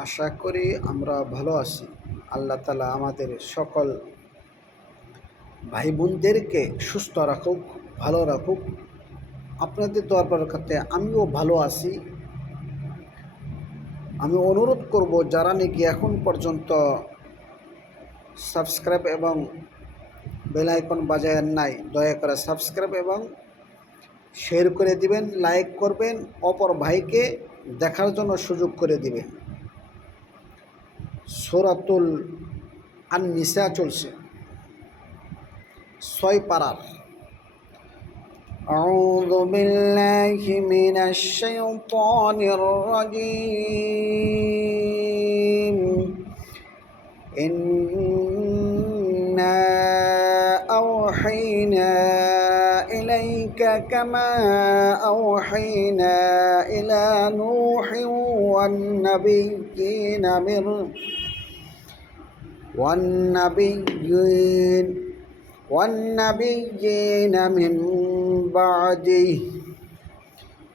আশা করি আমরা ভালো আছি। আল্লাহ তাআলা আমাদের সকল ভাই বোনদেরকে সুস্থ রাখুক, ভালো রাখুক। আপনাদের দোয়ার বরকতে আমিও ভালো আছি। আমি অনুরোধ করব যারা নাকি এখন পর্যন্ত সাবস্ক্রাইব এবং বেল আইকন বাজায়েন নাই, দয়া করে সাবস্ক্রাইব এবং শেয়ার করে দিবেন, লাইক করবেন, অপর ভাইকে দেখার জন্য সুযোগ করে দিবেন। সূরাতুল আন-নিসা চলছে 6 পারার। أعوذ بالله من الشيطان الرجيم إنا أوحينا إليك كما أوحينا إلى نوح والنبيين من بعده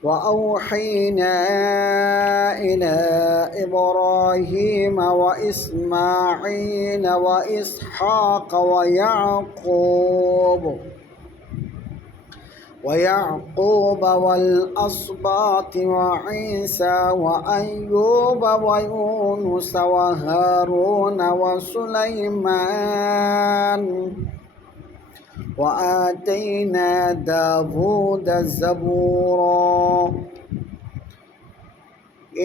وأوحينا إلى إبراهيم وإسماعيل وإسحاق ويعقوب والأسباط وعيسى وأيوب ويونس وهارون وسليمان وآتينا داود زبورا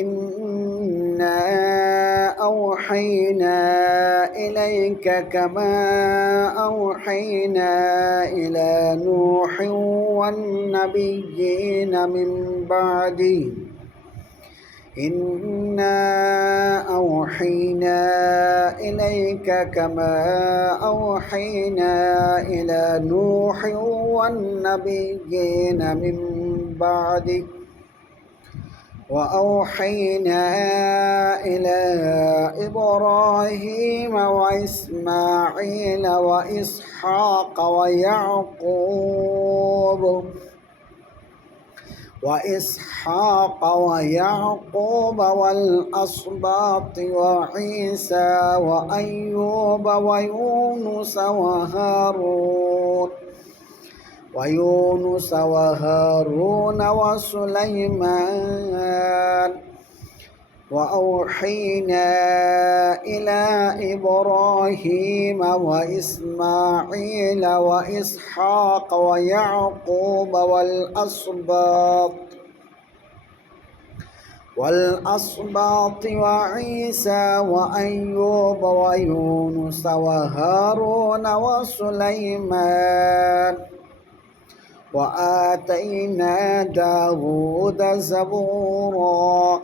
إنا أوحينا إليك كما أوحينا إلى نوح والنبيين من بعده إنا أوحينا إليك كما أوحينا إلى نوح والنبيين من بعده وأوحينا إلى إبراهيم وإسماعيل وإسحاق ويعقوب والأسباط وعيسى وأيوب ويونس وهارون وسليمان وأوحينا إلى إبراهيم وإسماعيل وإسحاق ويعقوب والأسباط وعيسى وأيوب ويونس وهارون وسليمان وآتينا داود زبورا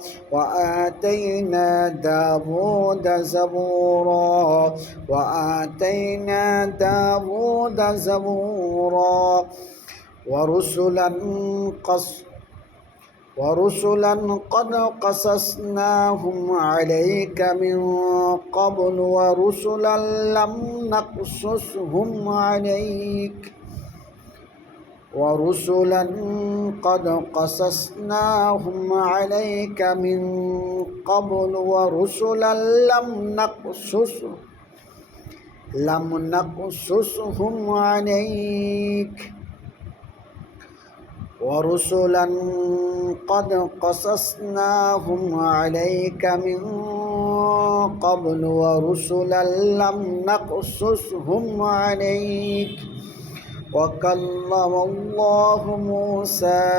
ورسلا قد قصصناهم عليك من قبل ورسلا لم نقصصهم عليك ورسلا قد قصصناهم عليك من قبل ورسلا لم نقصصهم عليك ورسلا قد قصصناهم عليك من قبل ورسلا لم نقصصهم عليك وكلم الله موسى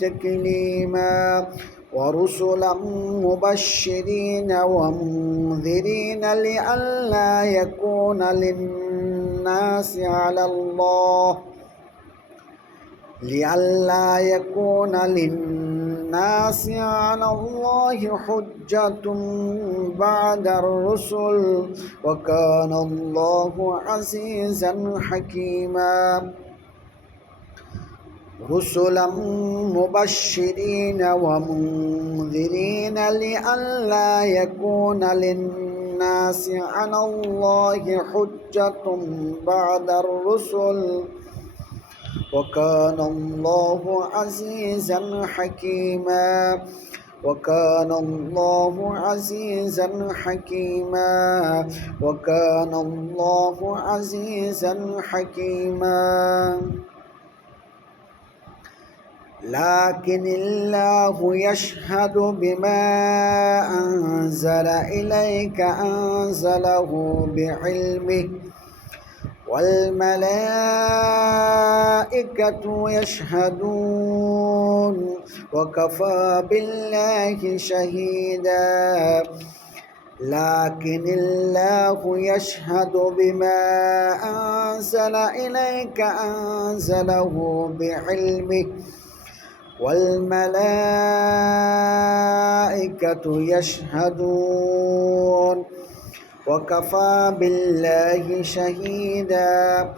تكليما ورسلا مبشرين ومنذرين لئلا يكون للناس على الله حجة بعد الرسل وكان الله عزيزا حكيما رسلا مبشرين ومنذرين لئلا يكون للناس للناس على الله حجة بعد الرسل وكان الله عزيزا حكيما وكان الله عزيزا حكيما وكان الله عزيزا حكيما لكن الله يشهد بما أنزل إليك أنزله بعلمه والملائكة يشهدون وكفى بالله شهيدا لكن الله يشهد بما أنزل إليك أنزله بعلمه والملائكة يشهدون وكفى بالله شهيدا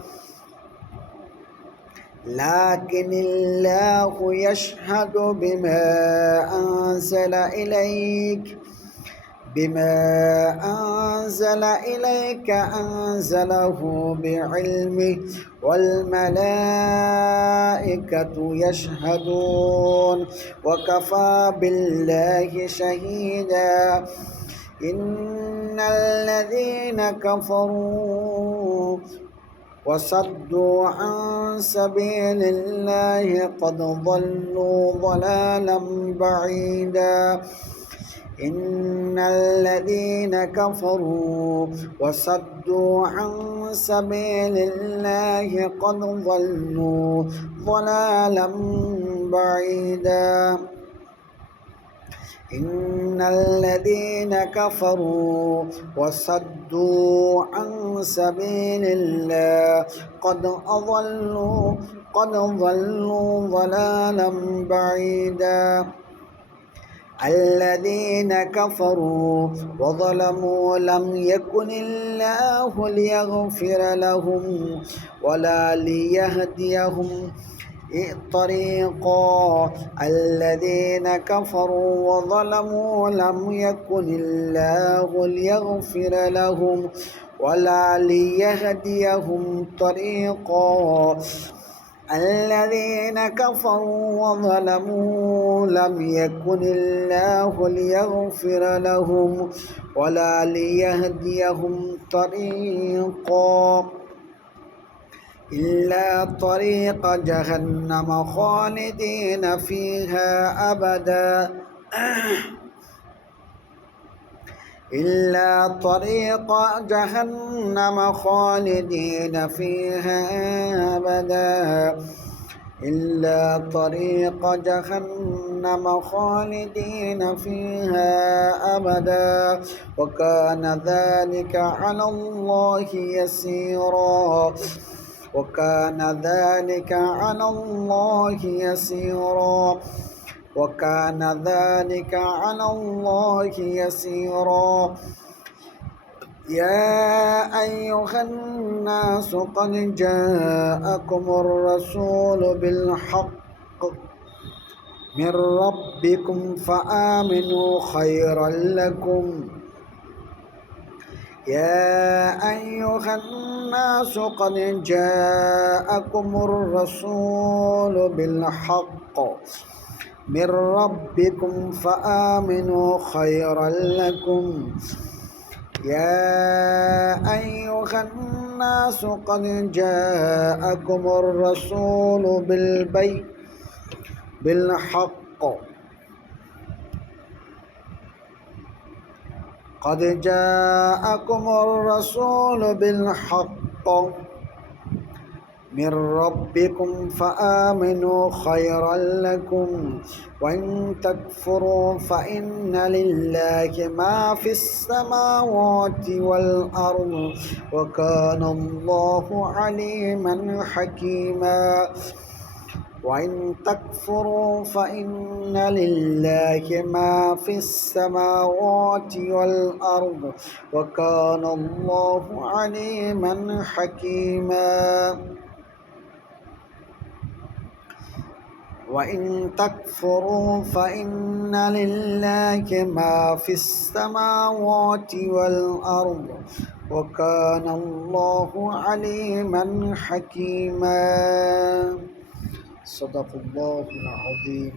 لكن الله يشهد بما أنزل إليك أنزله بعلمه والملائكة يشهدون وكفى بالله شهيدا إن الذين كفروا وصدوا عن سبيل الله قد ضلوا ضلالا بعيدا إن الذين كفروا وصدوا عن سبيل الله قد ضلوا ضلالا بعيدا إن الذين كفروا وصدوا عن سبيل الله قد ضلوا ضلالا بعيدا الذين كفروا وظلموا لم يكن الله ليغفر لهم ولا ليهديهم طريقا الذين كفروا وظلموا لم يكن الله ليغفر لهم ولا ليهديهم طريقا الذين كفروا وظلموا لم يكن الله ليغفر لهم ولا ليهديهم طريقا إلا طريق جهنم خالدين فيها أبدا إلا طريق جهنم خالدين فيها أبدا إلا طريق جهنم خالدين فيها أبدا وكان ذلك على الله يسيرا وكان ذلك على الله يسيرا وكان ذلك على الله يسيرا يا أيها الناس قد جاءكم الرسول بالحق من ربكم فآمنوا خيرا لكم يا أيها الناس قد جاءكم الرسول بالحق من ربكم فآمنوا خيرا لكم يا أيها الناس قد جاءكم الرسول بالحق قد جاءكم الرسول بالحق من ربكم فآمنوا خيرا لكم وإن تكفروا فإن لله ما في السماوات والأرض وكان الله عليما حكيما وإن تكفروا فإن لله ما في السماوات والأرض وكان الله عليما حكيما وإن تكفروا فإن لله ما في السماوات والأرض وكان الله عليما حكيما صدق الله العظيم